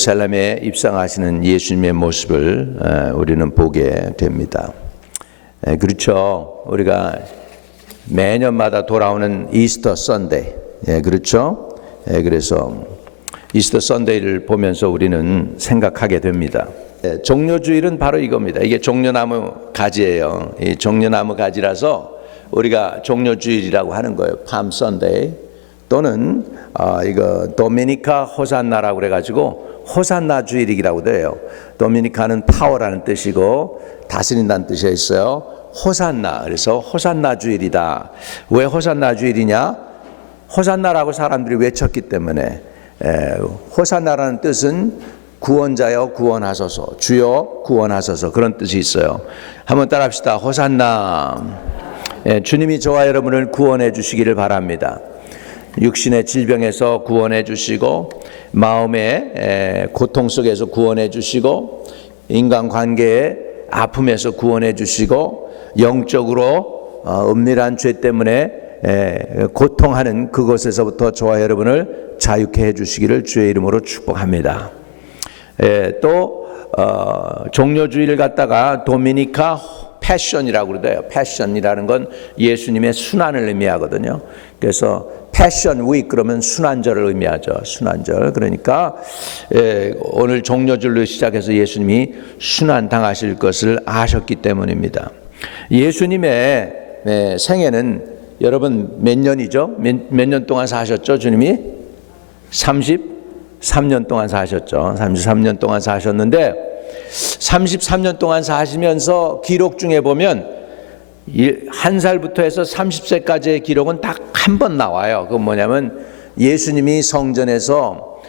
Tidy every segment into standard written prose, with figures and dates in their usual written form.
예루살렘에 입성하시는 예수님의 모습을 우리는 보게 됩니다. 그렇죠. 우리가 매년마다 돌아오는 이스터 선데이, 그렇죠. 그래서 이스터 선데이를 보면서 우리는 생각하게 됩니다. 종려주일은 바로 이겁니다. 이게 종려나무 가지예요. 이 종려나무 가지라서 우리가 종려주일이라고 하는 거예요. 팜 선데이 또는 이거 도미니카 호산나라고 그래가지고 호산나 주일이라고 돼요. 도미니카는 파워라는 뜻이고 다스린다는 뜻이 있어요. 호산나, 그래서 호산나 주일이다. 왜 호산나 주일이냐? 호산나라고 사람들이 외쳤기 때문에. 호산나라는 뜻은 구원자여 구원하소서, 주여 구원하소서, 그런 뜻이 있어요. 한번 따라합시다. 호산나. 주님이 저와 여러분을 구원해 주시기를 바랍니다. 육신의 질병에서 구원해 주시고, 마음의 고통 속에서 구원해 주시고, 인간관계의 아픔에서 구원해 주시고, 영적으로 은밀한 죄 때문에 고통하는 그곳에서부터 저와 여러분을 자유케 해 주시기를 주의 이름으로 축복합니다. 또 종려주의를 갖다가 도미니카 패션이라고 그래요. 패션이라는 건 예수님의 순환을 의미하거든요. 그래서 패션 위크 그러면 순환절을 의미하죠. 순환절. 그러니까 오늘 종려주일로 시작해서 예수님이 순환 당하실 것을 아셨기 때문입니다. 예수님의 생애는 여러분 몇 년이죠? 몇 년 동안 사셨죠? 주님이 33년 동안 사셨죠. 33년 동안 사셨는데 33년 동안 사시면서 기록 중에 보면 1살부터 해서 30세까지의 기록은 딱 한 번 나와요. 그건 뭐냐면 예수님이 성전에서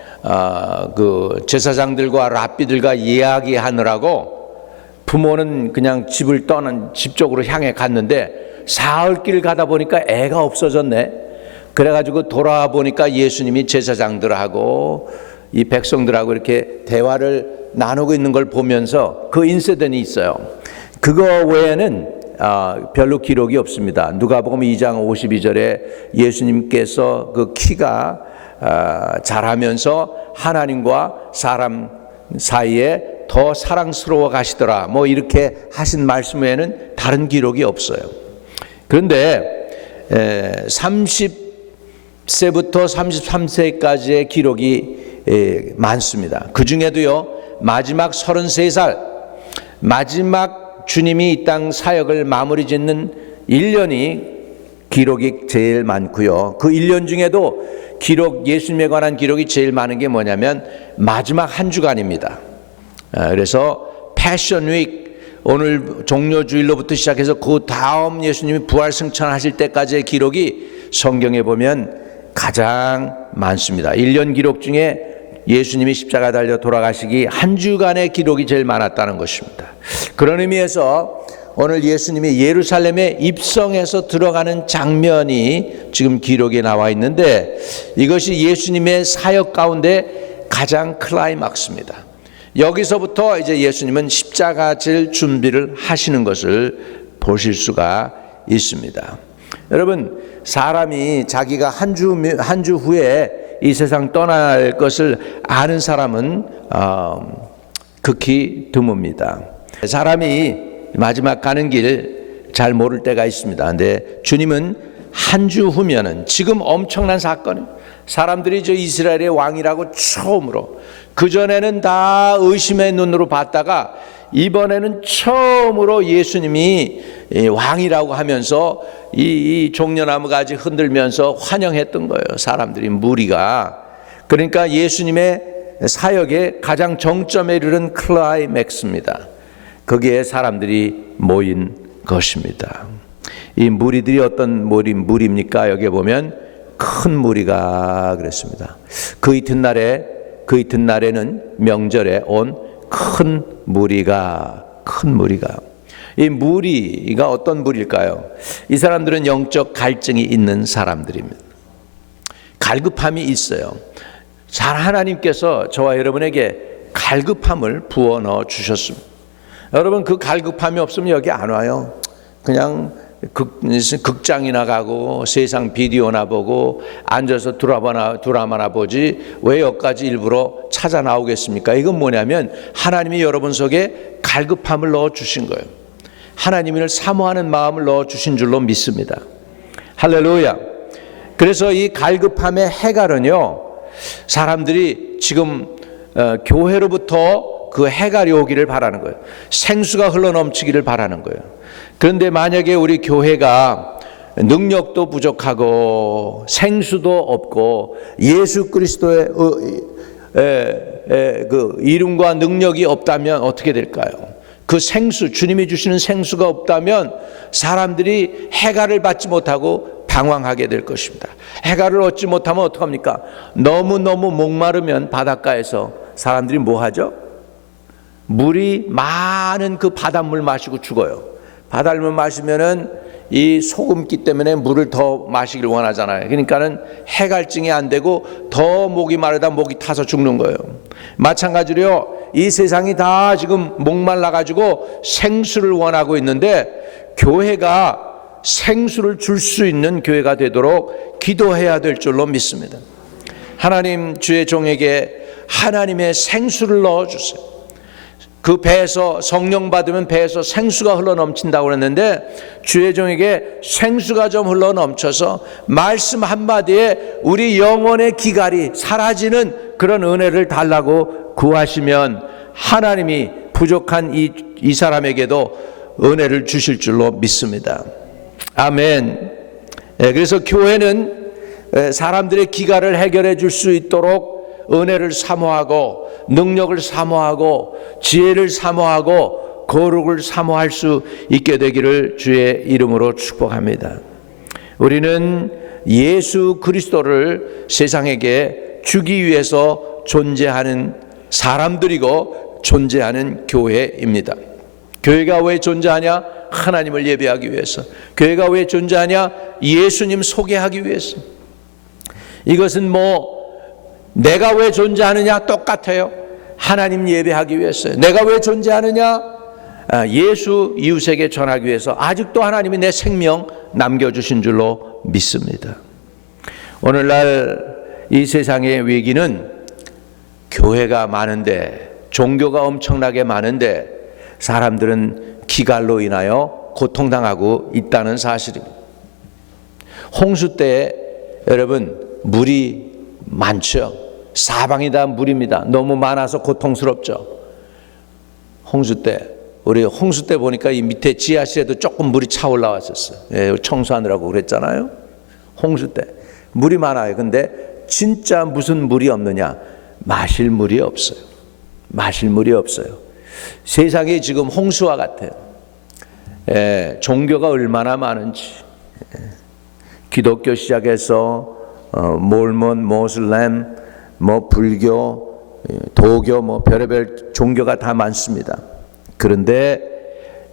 그 제사장들과 랍비들과 이야기하느라고 부모는 그냥 집을 떠난 집 쪽으로 향해 갔는데 사흘길 가다 보니까 애가 없어졌네. 그래가지고 돌아와 보니까 예수님이 제사장들하고 이 백성들하고 이렇게 대화를 나누고 있는 걸 보면서 그 인세den이 있어요. 그거 외에는 별로 기록이 없습니다. 누가복음 2장 52절에 예수님께서 그 키가 자라면서 하나님과 사람 사이에 더 사랑스러워 가시더라. 뭐 이렇게 하신 말씀 외에는 다른 기록이 없어요. 그런데 30세부터 33세까지의 기록이 많습니다. 그 중에도요, 마지막 33살, 마지막 주님이 이 땅 사역을 마무리 짓는 1년이 기록이 제일 많고요. 그 1년 중에도 예수님에 관한 기록이 제일 많은 게 뭐냐면 마지막 한 주간입니다. 그래서 패션 위크, 오늘 종려주일로부터 시작해서 그 다음 예수님이 부활 승천하실 때까지의 기록이 성경에 보면 가장 많습니다. 1년 기록 중에 예수님이 십자가 달려 돌아가시기 한 주간의 기록이 제일 많았다는 것입니다. 그런 의미에서 오늘 예수님이 예루살렘에 입성해서 들어가는 장면이 지금 기록에 나와 있는데 이것이 예수님의 사역 가운데 가장 클라이막스입니다. 여기서부터 이제 예수님은 십자가 질 준비를 하시는 것을 보실 수가 있습니다. 여러분, 사람이 자기가 한 주 후에 이 세상 떠날 것을 아는 사람은 극히 드뭅니다. 사람이 마지막 가는 길 잘 모를 때가 있습니다. 근데 주님은 한 주 후면은 지금 엄청난 사건이 사람들이 저 이스라엘의 왕이라고 처음으로, 그전에는 다 의심의 눈으로 봤다가 이번에는 처음으로 예수님이 왕이라고 하면서 이 종려나무 가지 흔들면서 환영했던 거예요. 사람들이, 무리가. 그러니까 예수님의 사역의 가장 정점에 이르는 클라이맥스입니다. 거기에 사람들이 모인 것입니다. 이 무리들이 어떤 무리입니까? 여기에 보면 큰 무리가 그랬습니다. 그 이튿날에는 명절에 온 큰 무리가. 이 무리가 어떤 무리일까요? 이 사람들은 영적 갈증이 있는 사람들입니다. 갈급함이 있어요. 하나님께서 저와 여러분에게 갈급함을 부어 넣어 주셨습니다. 여러분, 그 갈급함이 없으면 여기 안 와요. 그냥 극장이나 가고 세상 비디오나 보고 앉아서 드라마나 보지 왜 여기까지 일부러 찾아 나오겠습니까? 이건 뭐냐면 하나님이 여러분 속에 갈급함을 넣어주신 거예요. 하나님을 사모하는 마음을 넣어주신 줄로 믿습니다. 할렐루야. 그래서 이 갈급함의 해갈은요, 사람들이 지금 교회로부터 그 해갈이 오기를 바라는 거예요. 생수가 흘러넘치기를 바라는 거예요. 그런데 만약에 우리 교회가 능력도 부족하고 생수도 없고 예수 그리스도의 그 이름과 능력이 없다면 어떻게 될까요? 그 생수, 주님이 주시는 생수가 없다면 사람들이 해갈을 받지 못하고 방황하게 될 것입니다. 해갈을 얻지 못하면 어떡합니까? 너무너무 목마르면 바닷가에서 사람들이 뭐 하죠? 물이 많은 그 바닷물 마시고 죽어요. 바닷물 마시면은 이 소금기 때문에 물을 더 마시길 원하잖아요. 그러니까는 해갈증이 안 되고 더 목이 마르다 목이 타서 죽는 거예요. 마찬가지로요, 이 세상이 다 지금 목말라 가지고 생수를 원하고 있는데 교회가 생수를 줄 수 있는 교회가 되도록 기도해야 될 줄로 믿습니다. 하나님, 주의 종에게 하나님의 생수를 넣어주세요. 그 배에서 성령 받으면 배에서 생수가 흘러넘친다고 그랬는데 주의 종에게 생수가 좀 흘러넘쳐서 말씀 한마디에 우리 영혼의 기갈이 사라지는 그런 은혜를 달라고 구하시면 하나님이 부족한 이 사람에게도 은혜를 주실 줄로 믿습니다. 아멘. 그래서 교회는 사람들의 기갈을 해결해 줄 수 있도록 은혜를 사모하고 능력을 사모하고 지혜를 사모하고 거룩을 사모할 수 있게 되기를 주의 이름으로 축복합니다. 우리는 예수 그리스도를 세상에게 주기 위해서 존재하는 사람들이고 존재하는 교회입니다. 교회가 왜 존재하냐? 하나님을 예배하기 위해서. 교회가 왜 존재하냐? 예수님 소개하기 위해서. 이것은 내가 왜 존재하느냐? 똑같아요. 하나님 예배하기 위해서요. 내가 왜 존재하느냐? 예수 이웃에게 전하기 위해서. 아직도 하나님이 내 생명 남겨주신 줄로 믿습니다. 오늘날 이 세상의 위기는 교회가 많은데, 종교가 엄청나게 많은데 사람들은 기갈로 인하여 고통당하고 있다는 사실입니다. 홍수 때 여러분 물이 많죠. 사방이 다 물입니다. 너무 많아서 고통스럽죠. 홍수 때 보니까 이 밑에 지하실에도 조금 물이 차 올라왔었어요. 청소하느라고 그랬잖아요. 홍수 때 물이 많아요. 근데 진짜 무슨 물이 없느냐? 마실 물이 없어요. 마실 물이 없어요. 세상이 지금 홍수와 같아요. 종교가 얼마나 많은지. 기독교 시작해서 몰몬, 모슬렘, 불교, 도교, 별의별 종교가 다 많습니다. 그런데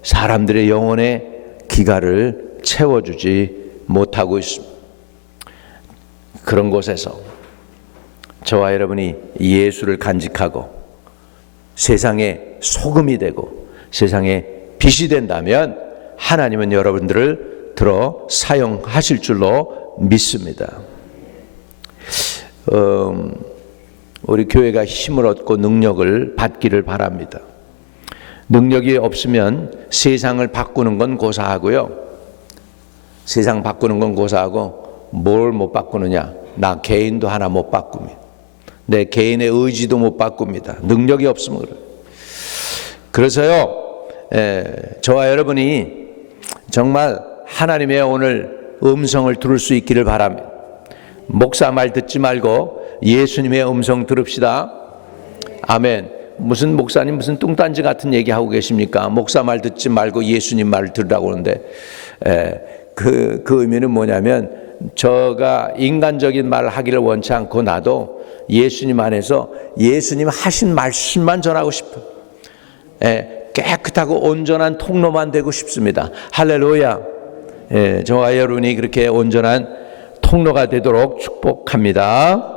사람들의 영혼의 기갈을 채워주지 못하고 있습니다. 그런 곳에서 저와 여러분이 예수를 간직하고 세상의 소금이 되고 세상의 빛이 된다면 하나님은 여러분들을 들어 사용하실 줄로 믿습니다. 우리 교회가 힘을 얻고 능력을 받기를 바랍니다. 능력이 없으면 세상을 바꾸는 건 고사하고요. 세상 바꾸는 건 고사하고 뭘 못 바꾸느냐? 나 개인도 하나 못 바꿉니다. 내 개인의 의지도 못 바꿉니다. 능력이 없으면 그래요. 그래서요, 저와 여러분이 정말 하나님의 오늘 음성을 들을 수 있기를 바랍니다. 목사 말 듣지 말고 예수님의 음성 들읍시다. 아멘. 무슨 목사님 무슨 뚱딴지 같은 얘기하고 계십니까? 목사 말 듣지 말고 예수님 말을 들으라고 하는데 그 의미는 뭐냐면 저가 인간적인 말을 하기를 원치 않고 나도 예수님 안에서 예수님 하신 말씀만 전하고 싶어요. 깨끗하고 온전한 통로만 되고 싶습니다. 할렐루야. 저와 여러분이 그렇게 온전한 통로가 되도록 축복합니다.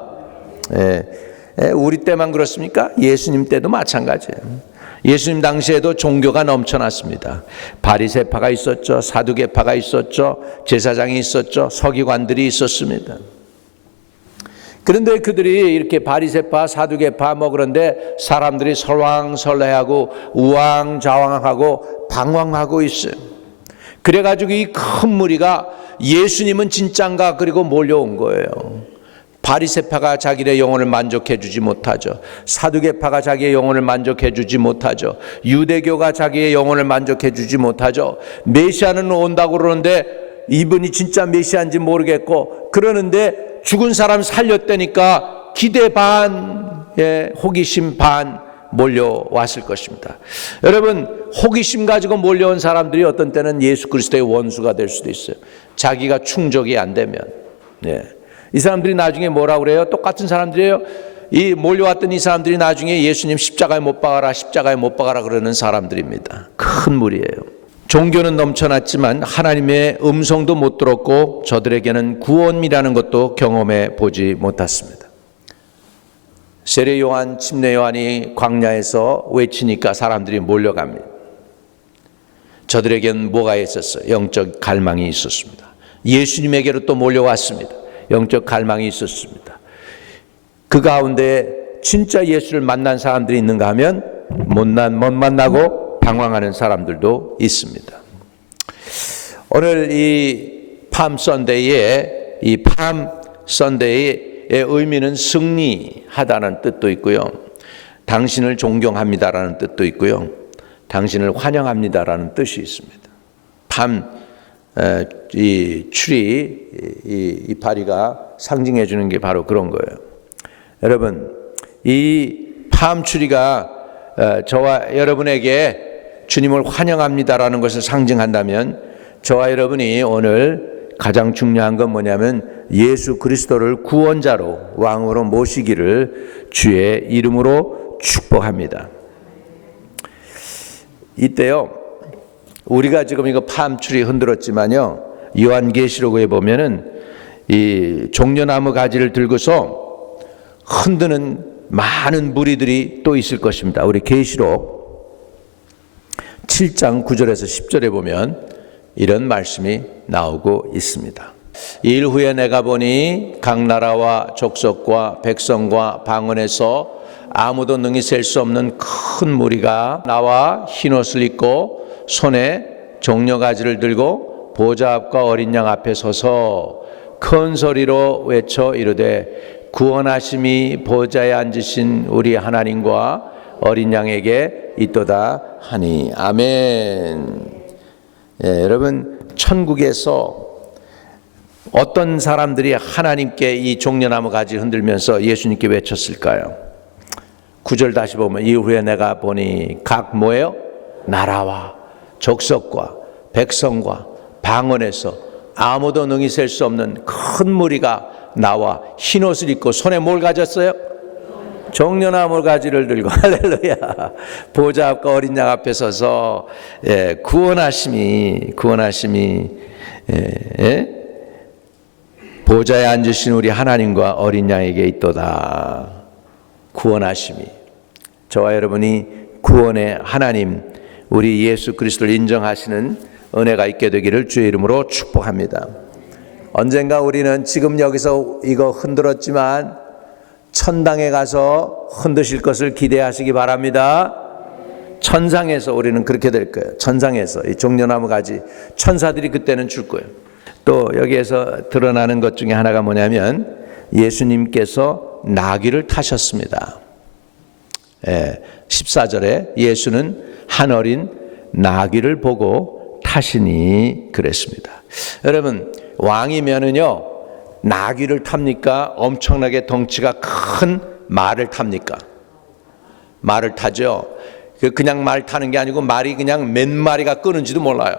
우리 때만 그렇습니까? 예수님 때도 마찬가지예요. 예수님 당시에도 종교가 넘쳐났습니다. 바리새파가 있었죠. 사두개파가 있었죠. 제사장이 있었죠. 서기관들이 있었습니다. 그런데 그들이 이렇게 바리새파, 사두개파 그런데 사람들이 설왕설래하고 우왕좌왕하고 방황하고 있어요. 그래가지고 이 큰 무리가 예수님은 진짠가 그리고 몰려온 거예요. 바리새파가 자기의 영혼을 만족해 주지 못하죠. 사두개파가 자기의 영혼을 만족해 주지 못하죠. 유대교가 자기의 영혼을 만족해 주지 못하죠. 메시아는 온다고 그러는데 이분이 진짜 메시아인지 모르겠고 그러는데 죽은 사람 살렸다니까 기대 반, 호기심 반 몰려왔을 것입니다. 여러분, 호기심 가지고 몰려온 사람들이 어떤 때는 예수 그리스도의 원수가 될 수도 있어요. 자기가 충족이 안 되면. 이 사람들이 나중에 뭐라고 그래요? 똑같은 사람들이에요. 이 몰려왔던 이 사람들이 나중에 예수님 십자가에 못 박아라, 십자가에 못 박아라 그러는 사람들입니다. 큰 무리예요. 종교는 넘쳐났지만 하나님의 음성도 못 들었고 저들에게는 구원이라는 것도 경험해 보지 못했습니다. 세례 요한, 침례 요한이 광야에서 외치니까 사람들이 몰려갑니다. 저들에게는 뭐가 있었어요? 영적 갈망이 있었습니다. 예수님에게로 또 몰려왔습니다. 영적 갈망이 있었습니다. 그 가운데 진짜 예수를 만난 사람들이 있는가 하면 못 만나고 방황하는 사람들도 있습니다. 오늘 이 팜 선데이의 의미는 승리하다는 뜻도 있고요. 당신을 존경합니다라는 뜻도 있고요. 당신을 환영합니다라는 뜻이 있습니다. 이 추리, 이 파리가 상징해 주는 게 바로 그런 거예요. 여러분, 이 팜 추리가 저와 여러분에게 주님을 환영합니다라는 것을 상징한다면 저와 여러분이 오늘 가장 중요한 건 뭐냐면 예수 그리스도를 구원자로 왕으로 모시기를 주의 이름으로 축복합니다. 이때요, 우리가 지금 이거 팜추리 흔들었지만요, 요한계시록에 보면은 이 종려나무 가지를 들고서 흔드는 많은 무리들이 또 있을 것입니다. 우리 계시록 7장 9절에서 10절에 보면 이런 말씀이 나오고 있습니다. 일 후에 내가 보니 각 나라와 족속과 백성과 방언에서 아무도 능히 셀 수 없는 큰 무리가 나와 흰옷을 입고 손에 종려가지를 들고 보좌 앞과 어린 양 앞에 서서 큰 소리로 외쳐 이르되 구원하심이 보좌에 앉으신 우리 하나님과 어린 양에게 있도다 하니. 아멘. 여러분, 천국에서 어떤 사람들이 하나님께 이 종려나무 가지 흔들면서 예수님께 외쳤을까요? 9절 다시 보면 이후에 내가 보니 각 뭐예요? 나라와 족속과 백성과 방언에서 아무도 능히 셀 수 없는 큰 무리가 나와 흰옷을 입고 손에 뭘 가졌어요? 종려나무 가지를 들고 할렐루야 보좌 앞과 어린 양 앞에 서서 구원하심이 보좌에 앉으신 우리 하나님과 어린 양에게 있도다. 구원하심이, 저와 여러분이 구원의 하나님 우리 예수 그리스도를 인정하시는 은혜가 있게 되기를 주의 이름으로 축복합니다. 언젠가 우리는 지금 여기서 이거 흔들었지만 천당에 가서 흔드실 것을 기대하시기 바랍니다. 천상에서 우리는 그렇게 될 거예요. 천상에서 이 종려나무 가지 천사들이 그때는 줄 거예요. 또 여기에서 드러나는 것 중에 하나가 뭐냐면 예수님께서 나귀를 타셨습니다. 14절에 예수는 한 어린 나귀를 보고 타시니 그랬습니다. 여러분, 왕이면은요 나귀를 탑니까? 엄청나게 덩치가 큰 말을 탑니까? 말을 타죠. 그냥 말 타는 게 아니고 말이 그냥 몇 마리가 끄는지도 몰라요.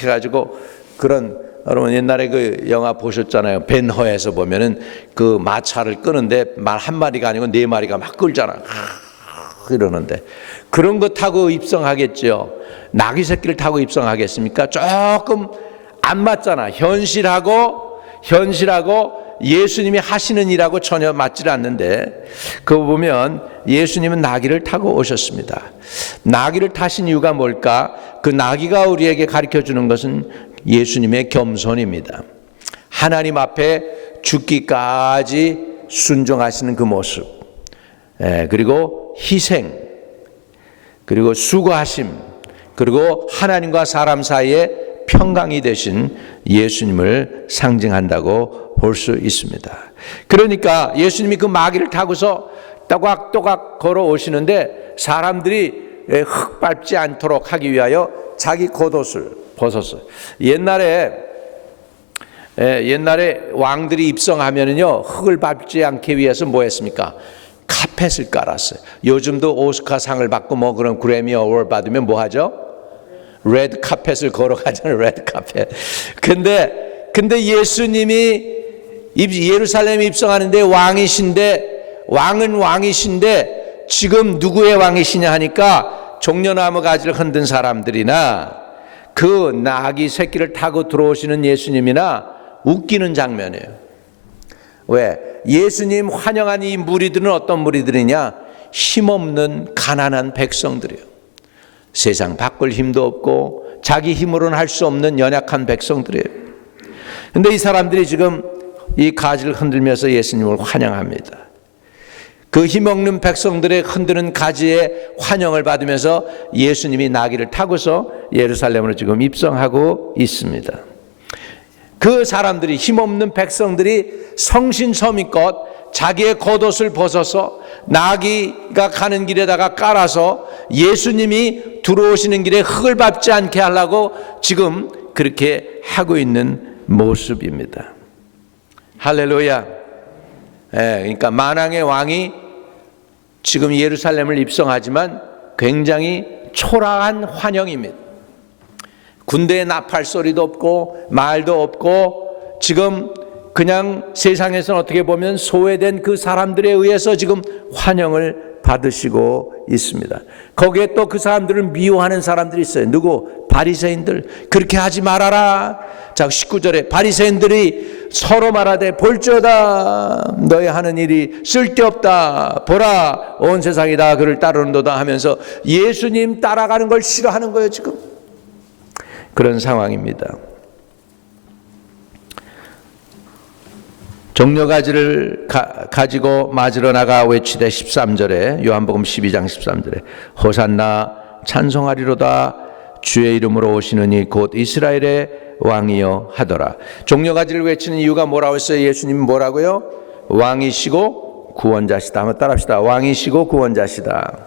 해가지고 그런, 여러분 옛날에 그 영화 보셨잖아요. 벤허에서 보면은 그 마차를 끄는데 말 한 마리가 아니고 네 마리가 막 끌잖아. 이러는데 그런 거 타고 입성하겠죠. 나귀 새끼를 타고 입성하겠습니까? 조금 안 맞잖아. 현실하고 예수님이 하시는 일하고 전혀 맞질 않는데, 그거 보면 예수님은 나귀를 타고 오셨습니다. 나귀를 타신 이유가 뭘까? 그 나귀가 우리에게 가르쳐주는 것은 예수님의 겸손입니다. 하나님 앞에 죽기까지 순종하시는 그 모습, 그리고 희생, 그리고 수고하심, 그리고 하나님과 사람 사이에 평강이 되신 예수님을 상징한다고 볼 수 있습니다. 그러니까 예수님이 그 마귀를 타고서 또각또각 걸어오시는데 사람들이 흙 밟지 않도록 하기 위하여 자기 겉옷을 벗었어요. 옛날에 왕들이 입성하면은요, 흙을 밟지 않기 위해서 뭐 했습니까? 카펫을 깔았어요. 요즘도 오스카상을 받고 뭐 그런 그래미 어워드 받으면 뭐 하죠? 레드 카펫을 걸어가잖아요. 레드 카펫. 근데 예수님이 예루살렘에 입성하는데 왕은 왕이신데 지금 누구의 왕이시냐 하니까 종려나무 가지를 흔든 사람들이나 그 나귀 새끼를 타고 들어오시는 예수님이나 웃기는 장면이에요. 왜? 예수님 환영한 이 무리들은 어떤 무리들이냐? 힘없는 가난한 백성들이에요. 세상 바꿀 힘도 없고 자기 힘으로는 할 수 없는 연약한 백성들이에요. 근데 이 사람들이 지금 이 가지를 흔들면서 예수님을 환영합니다. 그 힘없는 백성들의 흔드는 가지에 환영을 받으면서 예수님이 나귀를 타고서 예루살렘으로 지금 입성하고 있습니다. 그 사람들이, 힘없는 백성들이 성신성의껏 자기의 겉옷을 벗어서 나귀가 가는 길에다가 깔아서 예수님이 들어오시는 길에 흙을 밟지 않게 하려고 지금 그렇게 하고 있는 모습입니다. 할렐루야. 그러니까 만왕의 왕이 지금 예루살렘을 입성하지만 굉장히 초라한 환영입니다. 군대의 나팔 소리도 없고 말도 없고 지금 그냥 세상에서는 어떻게 보면 소외된 그 사람들에 의해서 지금 환영을 받으시고 있습니다. 거기에 또 그 사람들을 미워하는 사람들이 있어요. 누구? 바리새인들. 그렇게 하지 말아라. 자, 19절에 바리새인들이 서로 말하되 볼지어다 너희 하는 일이 쓸데없다. 보라 온 세상이 다 그를 따르는도다 하면서 예수님 따라가는 걸 싫어하는 거예요. 지금 그런 상황입니다. 종려가지를 가지고 맞으러 나가 외치되 13절에 요한복음 12장 13절에 호산나 찬송하리로다 주의 이름으로 오시는 이 곧 이스라엘의 왕이여 하더라. 종려가지를 외치는 이유가 뭐라고 했어요? 예수님 뭐라고요? 왕이시고 구원자시다. 한번 따라합시다. 왕이시고 구원자시다.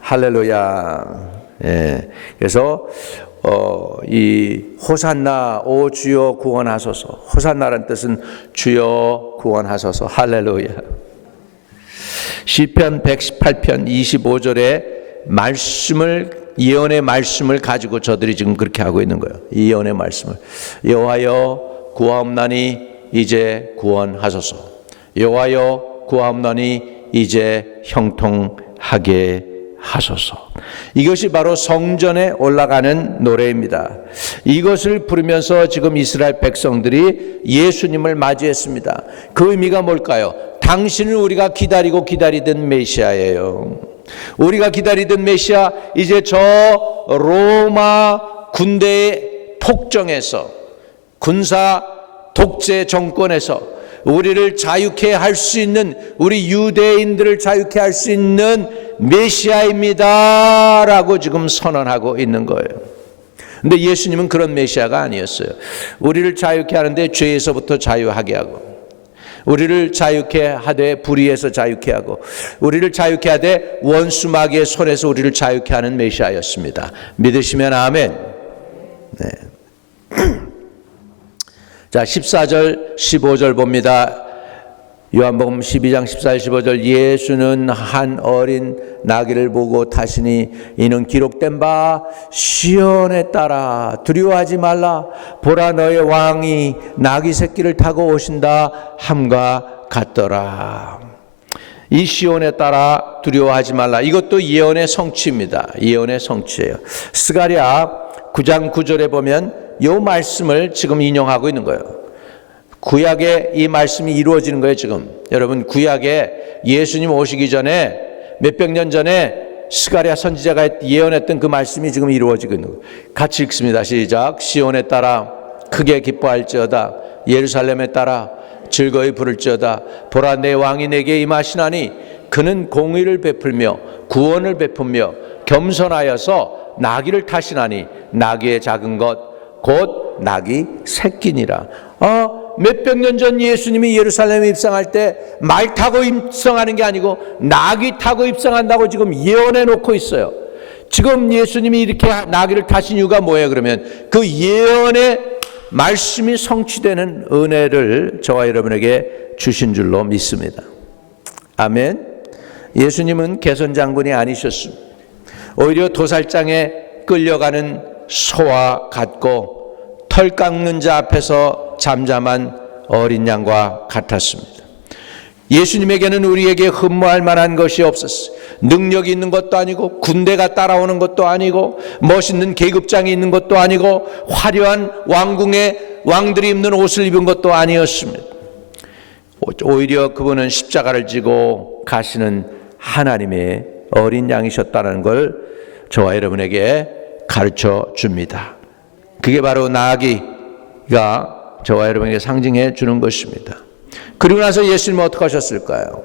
할렐루야. 예. 그래서 이 호산나 오 주여 구원하소서. 호산나라는 뜻은 주여 구원하소서. 할렐루야. 시편 118편 25절에 예언의 말씀을 가지고 저들이 지금 그렇게 하고 있는 거예요. 이 예언의 말씀을 여호와여 구하옵나니 이제 구원하소서. 여호와여 구하옵나니 이제 형통하게 하소서. 이것이 바로 성전에 올라가는 노래입니다. 이것을 부르면서 지금 이스라엘 백성들이 예수님을 맞이했습니다. 그 의미가 뭘까요? 당신을 우리가 기다리던 메시아예요. 우리가 기다리던 메시아, 이제 저 로마 군대의 폭정에서, 군사 독재 정권에서 우리를 자유케 할 수 있는, 우리 유대인들을 자유케 할 수 있는 메시아입니다 라고 지금 선언하고 있는 거예요. 근데 예수님은 그런 메시아가 아니었어요. 우리를 자유케 하는데 죄에서부터 자유하게 하고, 우리를 자유케 하되 불의에서 자유케 하고, 우리를 자유케 하되 원수 마귀의 손에서 우리를 자유케 하는 메시아였습니다. 믿으시면 아멘. 네. 자, 14절 15절 봅니다. 요한복음 12장 14절 15절 예수는 한 어린 나귀를 보고 타시니 이는 기록된 바 시온에 따라 두려워하지 말라 보라 너의 왕이 나귀 새끼를 타고 오신다 함과 같더라. 이 시온에 따라 두려워하지 말라, 이것도 예언의 성취입니다. 예언의 성취예요. 스가랴 9장 9절에 보면 이 말씀을 지금 인용하고 있는 거예요. 구약에 이 말씀이 이루어지는 거예요. 지금 여러분, 구약에 예수님 오시기 전에 몇백 년 전에 스가랴 선지자가 예언했던 그 말씀이 지금 이루어지고 있는 거예요. 같이 읽습니다. 시작. 시온에 따라 크게 기뻐할지어다. 예루살렘에 따라 즐거이 부를지어다. 보라, 내 왕이 내게 임하시나니 그는 공의를 베풀며 구원을 베풀며 겸손하여서 나귀를 타시나니 나귀의 작은 것 곧 나귀 새끼니라. 몇백 년 전 예수님이 예루살렘에 입성할 때 말 타고 입성하는 게 아니고 나귀 타고 입성한다고 지금 예언해 놓고 있어요. 지금 예수님이 이렇게 나귀를 타신 이유가 뭐예요? 그러면 그 예언의 말씀이 성취되는 은혜를 저와 여러분에게 주신 줄로 믿습니다. 아멘. 예수님은 개선장군이 아니셨습니다. 오히려 도살장에 끌려가는 소와 같고 털 깎는 자 앞에서 잠잠한 어린 양과 같았습니다. 예수님에게는 우리에게 흠모할 만한 것이 없었어요. 능력이 있는 것도 아니고 군대가 따라오는 것도 아니고 멋있는 계급장이 있는 것도 아니고 화려한 왕궁의 왕들이 입는 옷을 입은 것도 아니었습니다. 오히려 그분은 십자가를 지고 가시는 하나님의 어린 양이셨다는 걸 저와 여러분에게 가르쳐 줍니다. 그게 바로 나귀가 저와 여러분에게 상징해 주는 것입니다. 그리고 나서 예수님은 어떻게 하셨을까요?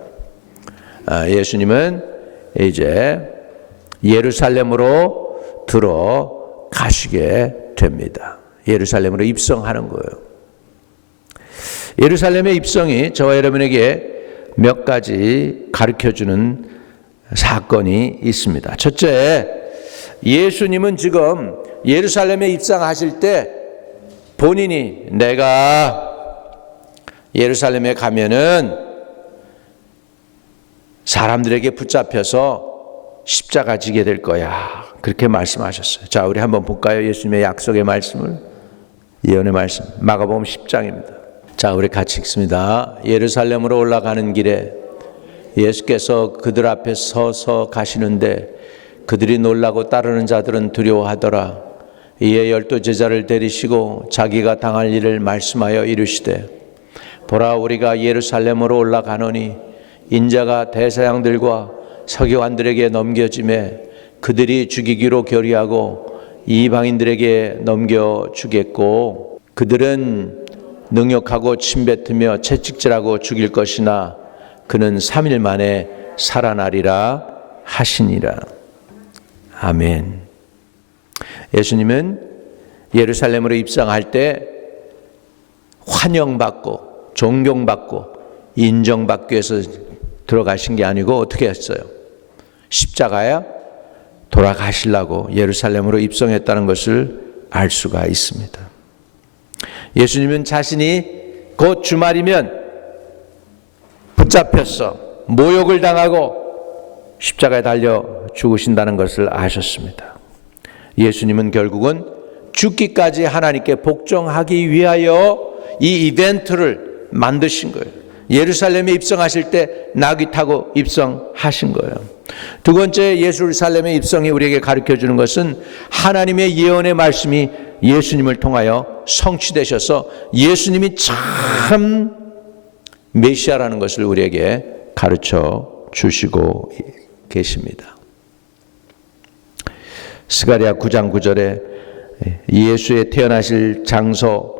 예수님은 이제 예루살렘으로 들어가시게 됩니다. 예루살렘으로 입성하는 거예요. 예루살렘의 입성이 저와 여러분에게 몇 가지 가르쳐주는 사건이 있습니다. 첫째, 예수님은 지금 예루살렘에 입성하실 때 본인이 내가 예루살렘에 가면은 사람들에게 붙잡혀서 십자가 지게 될 거야, 그렇게 말씀하셨어요. 자, 우리 한번 볼까요? 예수님의 약속의 말씀을, 예언의 말씀, 마가복음 10장입니다. 자, 우리 같이 읽습니다. 예루살렘으로 올라가는 길에 예수께서 그들 앞에 서서 가시는데 그들이 놀라고 따르는 자들은 두려워하더라. 이에 12 제자를 데리시고 자기가 당할 일을 말씀하여 이르시되, 보라, 우리가 예루살렘으로 올라가노니 인자가 대사장들과 서기관들에게 넘겨지매 그들이 죽이기로 결의하고 이방인들에게 넘겨주겠고 그들은 능욕하고 침뱉으며 채찍질하고 죽일 것이나 그는 3일 만에 살아나리라 하시니라. 아멘. 예수님은 예루살렘으로 입성할 때 환영받고 존경받고 인정받기 위해서 들어가신 게 아니고 어떻게 했어요? 십자가에 돌아가시려고 예루살렘으로 입성했다는 것을 알 수가 있습니다. 예수님은 자신이 곧 주말이면 붙잡혀서 모욕을 당하고 십자가에 달려 죽으신다는 것을 아셨습니다. 예수님은 결국은 죽기까지 하나님께 복종하기 위하여 이 이벤트를 만드신 거예요. 예루살렘에 입성하실 때 나귀 타고 입성하신 거예요. 두 번째, 예루살렘의 입성이 우리에게 가르쳐주는 것은 하나님의 예언의 말씀이 예수님을 통하여 성취되셔서 예수님이 참 메시아라는 것을 우리에게 가르쳐 주시고 계십니다. 스가랴 9장 9절에 예수의 태어나실 장소,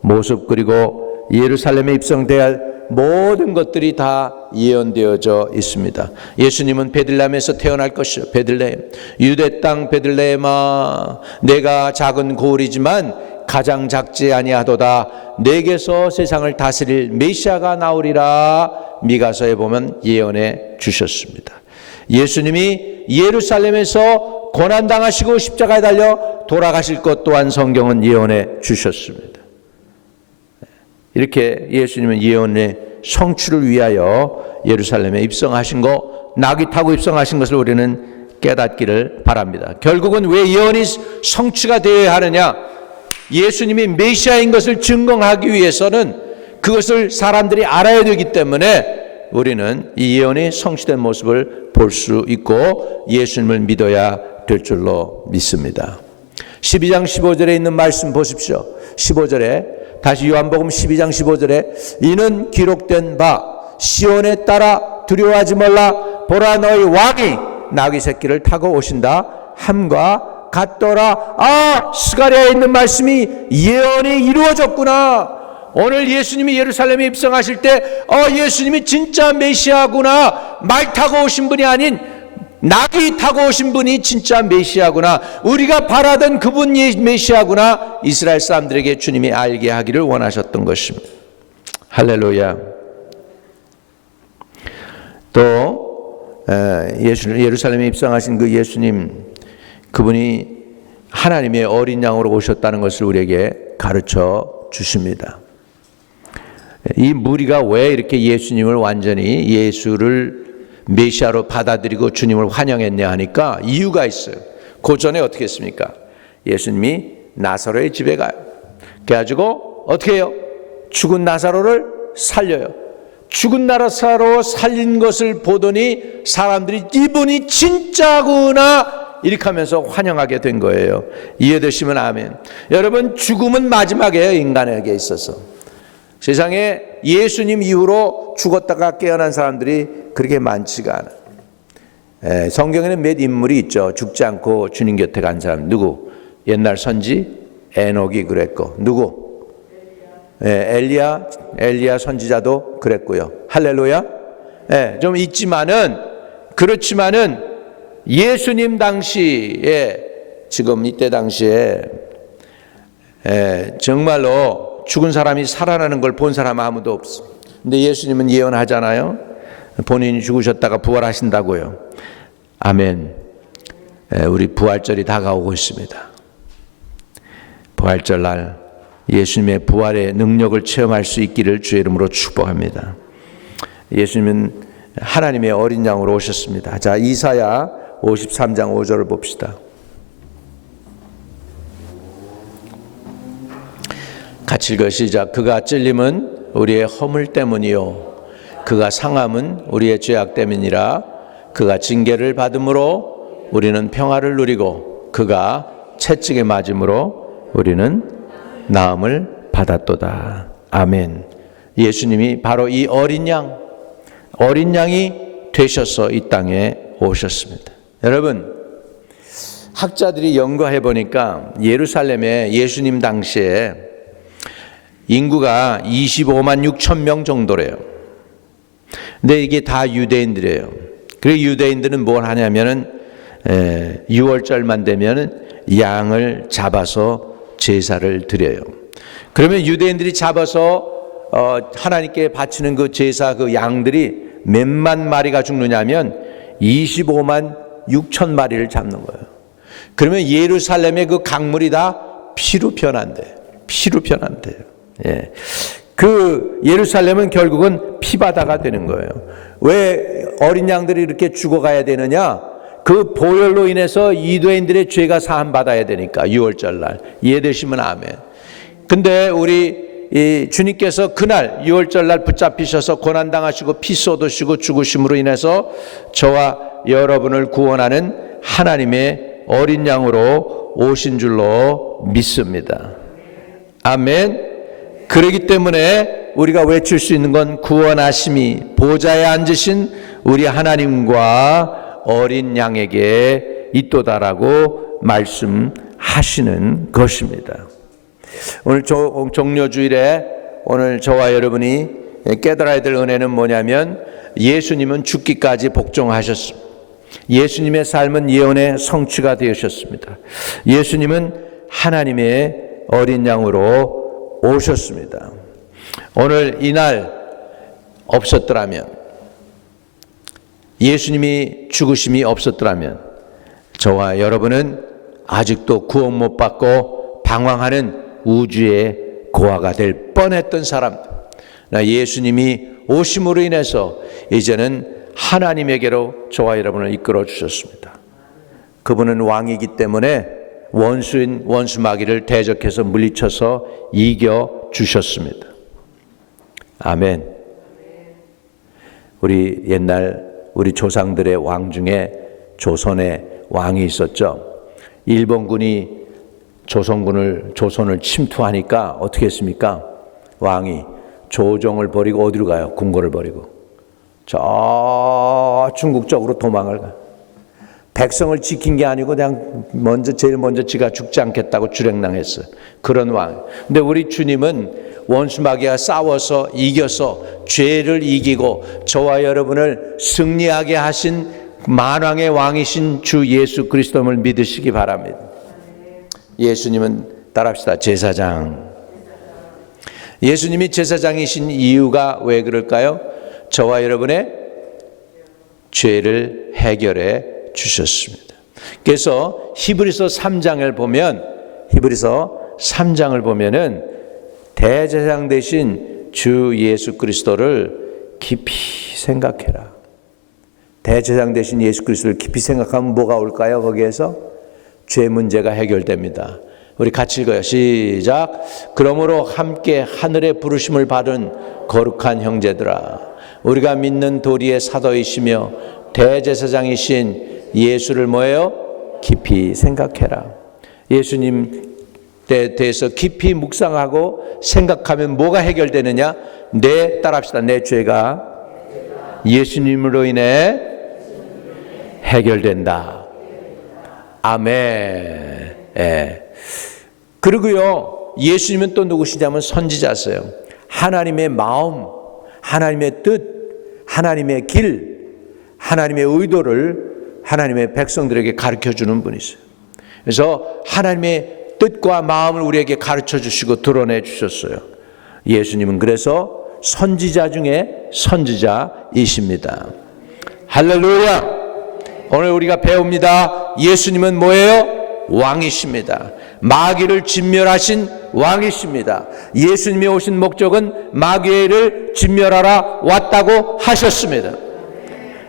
모습, 그리고 예루살렘에 입성되어야 할 모든 것들이 다 예언되어져 있습니다. 예수님은 베들레헴에서 태어날 것이요, 베들레헴, 유대 땅 베들레헴아, 내가 작은 고을이지만 가장 작지 아니하도다. 내게서 세상을 다스릴 메시아가 나오리라. 미가서에 보면 예언해 주셨습니다. 예수님이 예루살렘에서 고난당하시고 십자가에 달려 돌아가실 것 또한 성경은 예언해 주셨습니다. 이렇게 예수님은 예언의 성취를 위하여 예루살렘에 입성하신 거, 나귀 타고 입성하신 것을 우리는 깨닫기를 바랍니다. 결국은 왜 예언이 성취가 되어야 하느냐? 예수님이 메시아인 것을 증거하기 위해서는 그것을 사람들이 알아야 되기 때문에 우리는 이 예언이 성취된 모습을 볼 수 있고 예수님을 믿어야 될 줄로 믿습니다. 12장 15절에 있는 말씀 보십시오. 15절에 다시 요한복음 12장 15절에 이는 기록된 바 시온에 따라 두려워하지 말라 보라 너희 왕이 나귀 새끼를 타고 오신다 함과 같더라. 아, 스가랴에 있는 말씀이 예언이 이루어졌구나. 오늘 예수님이 예루살렘에 입성하실 때 예수님이 진짜 메시아구나. 말 타고 오신 분이 아닌 나귀 타고 오신 분이 진짜 메시아구나. 우리가 바라던 그분이 메시아구나. 이스라엘 사람들에게 주님이 알게 하기를 원하셨던 것입니다. 할렐루야. 또 예루살렘에 입성하신 그 예수님, 그분이 하나님의 어린 양으로 오셨다는 것을 우리에게 가르쳐 주십니다. 이 무리가 왜 이렇게 예수님을 완전히 예수를 메시아로 받아들이고 주님을 환영했냐 하니까 이유가 있어요. 그 전에 어떻게 했습니까? 예수님이 나사로의 집에 가요. 그래가지고 어떻게 해요? 죽은 나사로를 살려요. 죽은 나사로 살린 것을 보더니 사람들이 이분이 진짜구나 이렇게 하면서 환영하게 된 거예요. 이해되시면 아멘. 여러분, 죽음은 마지막이에요. 인간에게 있어서. 세상에 예수님 이후로 죽었다가 깨어난 사람들이 그렇게 많지가 않아요. 성경에는 몇 인물이 있죠. 죽지 않고 주님 곁에 간 사람. 누구? 옛날 선지 에녹이 그랬고, 누구? 엘리야 선지자도 그랬고요. 할렐루야. 좀 있지만은, 그렇지만은 예수님 당시에, 지금 이때 당시에 정말로 죽은 사람이 살아나는 걸 본 사람 아무도 없어. 근데 예수님은 예언하잖아요. 본인이 죽으셨다가 부활하신다고요. 아멘. 우리 부활절이 다가오고 있습니다. 부활절 날 예수님의 부활의 능력을 체험할 수 있기를 주의 이름으로 축복합니다. 예수님은 하나님의 어린 양으로 오셨습니다. 자, 이사야 53장 5절을 봅시다. 같이 읽어 시작. 그가 찔림은 우리의 허물 때문이요 그가 상함은 우리의 죄악 때문이라. 그가 징계를 받음으로 우리는 평화를 누리고 그가 채찍에 맞음으로 우리는 나음을 받았도다. 아멘. 예수님이 바로 이 어린 양이 되셔서 이 땅에 오셨습니다. 여러분, 학자들이 연구해 보니까 예루살렘에 예수님 당시에 인구가 25만 6천 명 정도래요. 근데 이게 다 유대인들이에요. 그리고 유대인들은 뭘 하냐면은 6월절만 되면은 양을 잡아서 제사를 드려요. 그러면 유대인들이 잡아서 하나님께 바치는 그 제사 그 양들이 몇만 마리가 죽느냐면 25만 6천 마리를 잡는 거예요. 그러면 예루살렘의 그 강물이 다 피로 변한대요. 예. 그 예루살렘은 결국은 피바다가 되는 거예요. 왜 어린 양들이 이렇게 죽어가야 되느냐? 그 보혈로 인해서 유대인들의 죄가 사함 받아야 되니까 6월절 날. 이해되시면 아멘. 근데 우리 주님께서 그날 6월절 날 붙잡히셔서 고난당하시고 피 쏟으시고 죽으심으로 인해서 저와 여러분을 구원하는 하나님의 어린 양으로 오신 줄로 믿습니다. 아멘. 그러기 때문에 우리가 외칠 수 있는 건 구원하심이 보좌에 앉으신 우리 하나님과 어린 양에게 있도다라고 말씀하시는 것입니다. 오늘 종료주일에 오늘 저와 여러분이 깨달아야 될 은혜는 뭐냐면 예수님은 죽기까지 복종하셨습니다. 예수님의 삶은 예언의 성취가 되셨습니다. 예수님은 하나님의 어린 양으로 오셨습니다. 오늘 이날 없었더라면, 예수님이 죽으심이 없었더라면 저와 여러분은 아직도 구원 못 받고 방황하는 우주의 고아가 될 뻔했던 사람들. 예수님이 오심으로 인해서 이제는 하나님에게로 저와 여러분을 이끌어 주셨습니다. 그분은 왕이기 때문에 원수인 원수마귀를 대적해서 물리쳐서 이겨 주셨습니다. 아멘. 우리 옛날 우리 조상들의 왕 중에 조선의 왕이 있었죠. 일본군이 조선을 침투하니까 어떻게 했습니까? 왕이 조정을 버리고 어디로 가요? 궁궐을 버리고 저 중국 쪽으로 도망을 가. 백성을 지킨 게 아니고 그냥 제일 먼저 지가 죽지 않겠다고 주랭랑했어요. 그런 왕. 근데 우리 주님은 원수 마귀와 싸워서 이겨서 죄를 이기고 저와 여러분을 승리하게 하신 만왕의 왕이신 주 예수 그리스도를 믿으시기 바랍니다. 예수님은 따라합시다. 제사장. 예수님이 제사장이신 이유가 왜 그럴까요? 저와 여러분의 죄를 해결해 주셨습니다. 그래서 히브리서 3장을 보면은 대제사장 되신 주 예수 그리스도를 깊이 생각해라. 대제사장 되신 예수 그리스도를 깊이 생각하면 뭐가 올까요? 거기에서 죄 문제가 해결됩니다. 우리 같이 읽어요. 시작. 그러므로 함께 하늘의 부르심을 받은 거룩한 형제들아, 우리가 믿는 도리의 사도이시며 대제사장이신 예수를 뭐예요? 깊이 생각해라. 예수님 에 대해서 깊이 묵상하고 생각하면 뭐가 해결되느냐? 따라합시다. 내 죄가 예수님으로 인해 해결된다. 아멘. 예. 그리고요, 예수님은 또 누구시냐면 선지자세요. 하나님의 마음, 하나님의 뜻, 하나님의 길, 하나님의 의도를 하나님의 백성들에게 가르쳐주는 분이세요. 그래서 하나님의 뜻과 마음을 우리에게 가르쳐 주시고 드러내 주셨어요. 예수님은 그래서 선지자 중에 선지자이십니다. 할렐루야. 오늘 우리가 배웁니다. 예수님은 뭐예요? 왕이십니다. 마귀를 진멸하신 왕이십니다. 예수님이 오신 목적은 마귀를 진멸하러 왔다고 하셨습니다.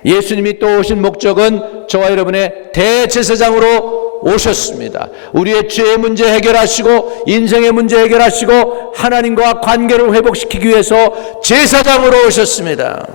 예수님이 또 오신 목적은 저와 여러분의 대제사장으로 오셨습니다. 우리의 죄의 문제 해결하시고 인생의 문제 해결하시고 하나님과 관계를 회복시키기 위해서 제사장으로 오셨습니다.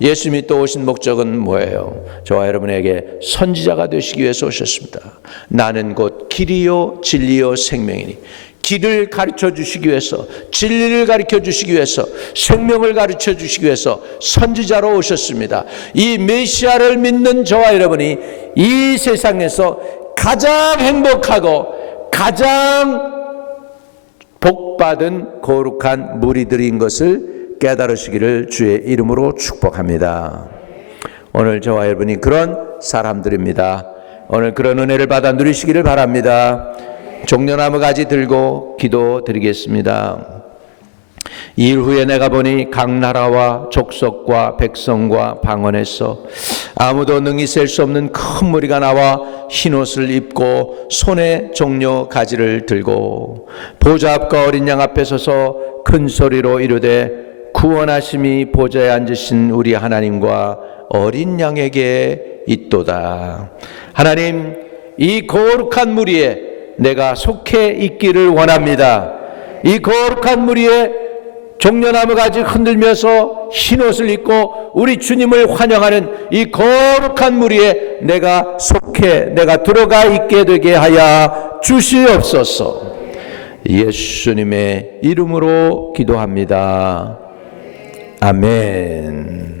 예수님이 또 오신 목적은 뭐예요? 저와 여러분에게 선지자가 되시기 위해서 오셨습니다. 나는 곧 길이요 진리요 생명이니, 길을 가르쳐 주시기 위해서, 진리를 가르쳐 주시기 위해서, 생명을 가르쳐 주시기 위해서 선지자로 오셨습니다. 이 메시아를 믿는 저와 여러분이 이 세상에서 가장 행복하고 가장 복받은 거룩한 무리들인 것을 깨달으시기를 주의 이름으로 축복합니다. 오늘 저와 여러분이 그런 사람들입니다. 오늘 그런 은혜를 받아 누리시기를 바랍니다. 종려나무 가지 들고 기도드리겠습니다. 이 일 후에 내가 보니 각 나라와 족속과 백성과 방언에서 아무도 능히 셀 수 없는 큰 무리가 나와 흰옷을 입고 손에 종려 가지를 들고 보좌 앞과 어린 양 앞에 서서 큰 소리로 이르되 구원하심이 보좌에 앉으신 우리 하나님과 어린 양에게 있도다. 하나님, 이 거룩한 무리에 내가 속해 있기를 원합니다. 이 거룩한 무리에 종려나무 가지 흔들면서 흰옷을 입고 우리 주님을 환영하는 이 거룩한 무리에 내가 속해 내가 들어가 있게 되게 하여 주시옵소서. 예수님의 이름으로 기도합니다. 아멘.